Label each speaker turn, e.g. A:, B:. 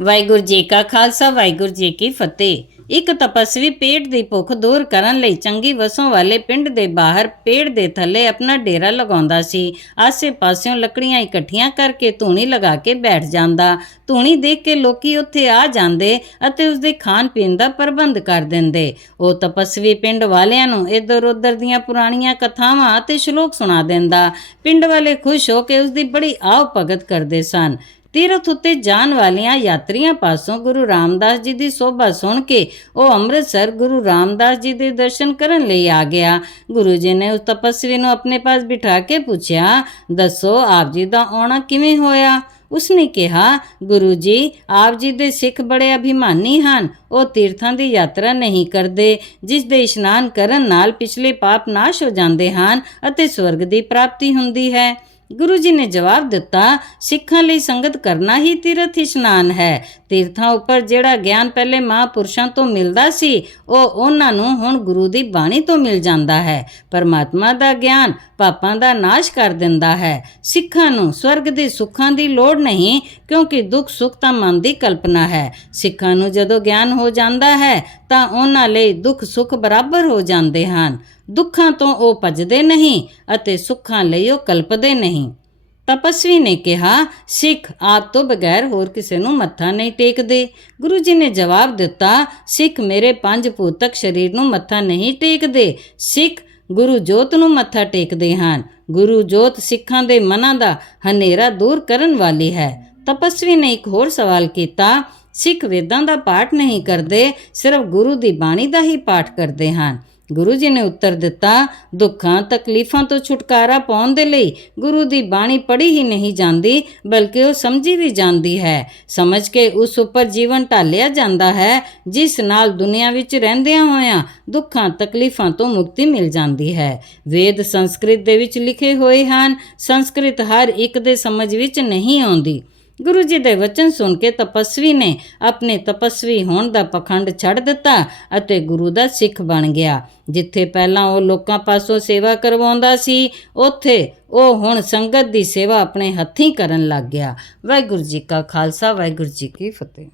A: ਵਾਹਿਗੁਰੂ ਜੀ ਕਾ ਖਾਲਸਾ, ਵਾਹਿਗੁਰੂ ਜੀ ਕੀ ਫਤਿਹ। ਇੱਕ ਤਪਸਵੀ ਪੇਟ ਦੀ ਭੁੱਖ ਦੂਰ ਕਰਨ ਲਈ ਚੰਗੀ ਵਸੋਂ ਵਾਲੇ ਪਿੰਡ ਦੇ ਬਾਹਰ ਪੇੜ ਦੇ ਥੱਲੇ ਆਪਣਾ ਡੇਰਾ ਲਗਾਉਂਦਾ ਸੀ। ਆਸੇ-ਪਾਸਿਓਂ ਲੱਕੜੀਆਂ ਇਕੱਠੀਆਂ ਕਰਕੇ ਧੂਣੀ ਲਗਾ ਕੇ ਬੈਠ ਜਾਂਦਾ। ਧੂਣੀ ਦੇਖ ਕੇ ਲੋਕੀ ਉੱਥੇ ਆ ਜਾਂਦੇ ਅਤੇ ਉਸਦੇ ਖਾਣ ਪੀਣ ਦਾ ਪ੍ਰਬੰਧ ਕਰ ਦਿੰਦੇ। ਉਹ ਤਪਸਵੀ ਪਿੰਡ ਵਾਲਿਆਂ ਨੂੰ ਇੱਧਰ ਉਧਰ ਦੀਆਂ ਪੁਰਾਣੀਆਂ ਕਥਾਵਾਂ ਅਤੇ ਸ਼ਲੋਕ ਸੁਣਾ ਦਿੰਦਾ। ਪਿੰਡ ਵਾਲੇ ਖੁਸ਼ ਹੋ ਕੇ ਉਸਦੀ ਬੜੀ ਆਵ ਭਗਤ ਕਰਦੇ ਸਨ। ਤੀਰਥ ਉੱਤੇ ਜਾਣ ਵਾਲੀਆਂ ਯਾਤਰੀਆਂ ਪਾਸੋਂ ਗੁਰੂ ਰਾਮਦਾਸ ਜੀ ਦੀ ਸੋਭਾ ਸੁਣ ਕੇ ਉਹ ਅੰਮ੍ਰਿਤਸਰ ਗੁਰੂ ਰਾਮਦਾਸ ਜੀ ਦੇ ਦਰਸ਼ਨ ਕਰਨ ਲਈ ਆ ਗਿਆ। ਗੁਰੂ ਜੀ ਨੇ ਉਸ ਤਪਸਵੀ ਨੂੰ ਆਪਣੇ ਪਾਸ ਬਿਠਾ ਕੇ ਪੁੱਛਿਆ, ਦੱਸੋ, ਆਪ ਜੀ ਦਾ ਆਉਣਾ ਕਿਵੇਂ ਹੋਇਆ? ਉਸਨੇ ਕਿਹਾ, ਗੁਰੂ ਜੀ, ਆਪ ਜੀ ਦੇ ਸਿੱਖ ਬੜੇ ਅਭਿਮਾਨੀ ਹਨ। ਉਹ ਤੀਰਥਾਂ ਦੀ ਯਾਤਰਾ ਨਹੀਂ ਕਰਦੇ, ਜਿਸ ਦੇ ਇਸ਼ਨਾਨ ਕਰਨ ਨਾਲ ਪਿਛਲੇ ਪਾਪ ਨਾਸ਼ ਹੋ ਜਾਂਦੇ ਹਨ ਅਤੇ ਸਵਰਗ ਦੀ ਪ੍ਰਾਪਤੀ ਹੁੰਦੀ ਹੈ। ਗੁਰੂ ਜੀ ਨੇ ਜਵਾਬ ਦਿੱਤਾ, ਸਿੱਖਾਂ ਲਈ ਸੰਗਤ ਕਰਨਾ ਹੀ ਤੀਰਥ ਇਸ਼ਨਾਨ ਹੈ। ਤੀਰਥਾਂ ਉੱਪਰ ਜਿਹੜਾ ਗਿਆਨ ਪਹਿਲੇ ਮਹਾਂਪੁਰਸ਼ਾਂ ਤੋਂ ਮਿਲਦਾ ਸੀ, ਉਹ ਉਹਨਾਂ ਨੂੰ ਹੁਣ ਗੁਰੂ ਦੀ ਬਾਣੀ ਤੋਂ ਮਿਲ ਜਾਂਦਾ ਹੈ। ਪਰਮਾਤਮਾ ਦਾ ਗਿਆਨ ਪਾਪਾਂ ਦਾ ਨਾਸ਼ ਕਰ ਦਿੰਦਾ ਹੈ। ਸਿੱਖਾਂ ਨੂੰ ਸਵਰਗ ਦੇ ਸੁੱਖਾਂ ਦੀ ਲੋੜ ਨਹੀਂ, ਕਿਉਂਕਿ ਦੁੱਖ ਸੁੱਖ ਤਾਂ ਮਨ ਦੀ ਕਲਪਨਾ ਹੈ। ਸਿੱਖਾਂ ਨੂੰ ਜਦੋਂ ਗਿਆਨ ਹੋ ਜਾਂਦਾ ਹੈ ਤਾਂ ਉਹਨਾਂ ਲਈ ਦੁੱਖ ਸੁੱਖ ਬਰਾਬਰ ਹੋ ਜਾਂਦੇ ਹਨ। ਦੁੱਖਾਂ ਤੋਂ ਉਹ ਭੱਜਦੇ ਨਹੀਂ ਅਤੇ ਸੁੱਖਾਂ ਲਈ ਉਹ ਕਲਪਦੇ ਨਹੀਂ। ਤਪਸਵੀ ਨੇ ਕਿਹਾ, ਸਿੱਖ ਆਪ ਤੋਂ ਬਗੈਰ ਹੋਰ ਕਿਸੇ ਨੂੰ ਮੱਥਾ ਨਹੀਂ ਟੇਕਦੇ। ਗੁਰੂ ਜੀ ਨੇ ਜਵਾਬ ਦਿੱਤਾ, ਸਿੱਖ ਮੇਰੇ ਪੰਜ ਭੂਤਕ ਸਰੀਰ ਨੂੰ ਮੱਥਾ ਨਹੀਂ ਟੇਕਦੇ। ਸਿੱਖ ਗੁਰੂ ਜੋਤ ਨੂੰ ਮੱਥਾ ਟੇਕਦੇ ਹਨ। ਗੁਰੂ ਜੋਤ ਸਿੱਖਾਂ ਦੇ ਮਨਾਂ ਦਾ ਹਨੇਰਾ ਦੂਰ ਕਰਨ ਵਾਲੀ ਹੈ। ਤਪਸਵੀ ਨੇ ਇੱਕ ਹੋਰ ਸਵਾਲ ਕੀਤਾ ਸਿੱਖ ਵੇਦਾਂ ਦਾ ਪਾਠ ਨਹੀਂ ਕਰਦੇ, ਸਿਰਫ ਗੁਰੂ ਦੀ ਬਾਣੀ ਦਾ ਹੀ ਪਾਠ ਕਰਦੇ ਹਨ। ਗੁਰੂ ਜੀ ਨੇ ਉੱਤਰ ਦਿੱਤਾ, ਦੁੱਖਾਂ, ਤਕਲੀਫਾਂ ਤੋਂ ਛੁਟਕਾਰਾ ਪਾਉਣ ਦੇ ਲਈ ਗੁਰੂ ਦੀ ਬਾਣੀ ਪੜ੍ਹੀ ਹੀ ਨਹੀਂ ਜਾਂਦੀ, ਬਲਕਿ ਉਹ ਸਮਝੀ ਵੀ ਜਾਂਦੀ ਹੈ। ਸਮਝ ਕੇ ਉਸ ਉੱਪਰ ਜੀਵਨ ਢਾਲਿਆ ਜਾਂਦਾ ਹੈ, ਜਿਸ ਨਾਲ ਦੁਨੀਆ ਵਿੱਚ ਰਹਿੰਦਿਆਂ ਹੋਇਆਂ ਦੁੱਖਾਂ, ਤਕਲੀਫਾਂ ਤੋਂ ਮੁਕਤੀ ਮਿਲ ਜਾਂਦੀ ਹੈ। ਵੇਦ ਸੰਸਕ੍ਰਿਤ ਦੇ ਵਿੱਚ ਲਿਖੇ ਹੋਏ ਹਨ, ਸੰਸਕ੍ਰਿਤ ਹਰ ਇੱਕ ਦੇ ਸਮਝ ਵਿੱਚ ਨਹੀਂ ਆਉਂਦੀ। ਗੁਰੂ ਜੀ ਦੇ ਵਚਨ ਸੁਣ ਕੇ ਤਪਸਵੀ ਨੇ ਆਪਣੇ ਤਪਸਵੀ ਹੋਣ ਦਾ ਪਖੰਡ ਛੱਡ ਦਿੱਤਾ ਅਤੇ ਗੁਰੂ ਦਾ ਸਿੱਖ ਬਣ ਗਿਆ। ਜਿੱਥੇ ਪਹਿਲਾਂ ਉਹ ਲੋਕਾਂ ਪਾਸੋਂ ਸੇਵਾ ਕਰਵਾਉਂਦਾ ਸੀ, ਉੱਥੇ ਉਹ ਹੁਣ ਸੰਗਤ ਦੀ ਸੇਵਾ ਆਪਣੇ ਹੱਥੀਂ ਕਰਨ ਲੱਗ ਗਿਆ। ਵਾਹਿਗੁਰੂ ਜੀ ਕਾ ਖਾਲਸਾ, ਵਾਹਿਗੁਰੂ ਜੀ ਕੀ ਫਤਿਹ।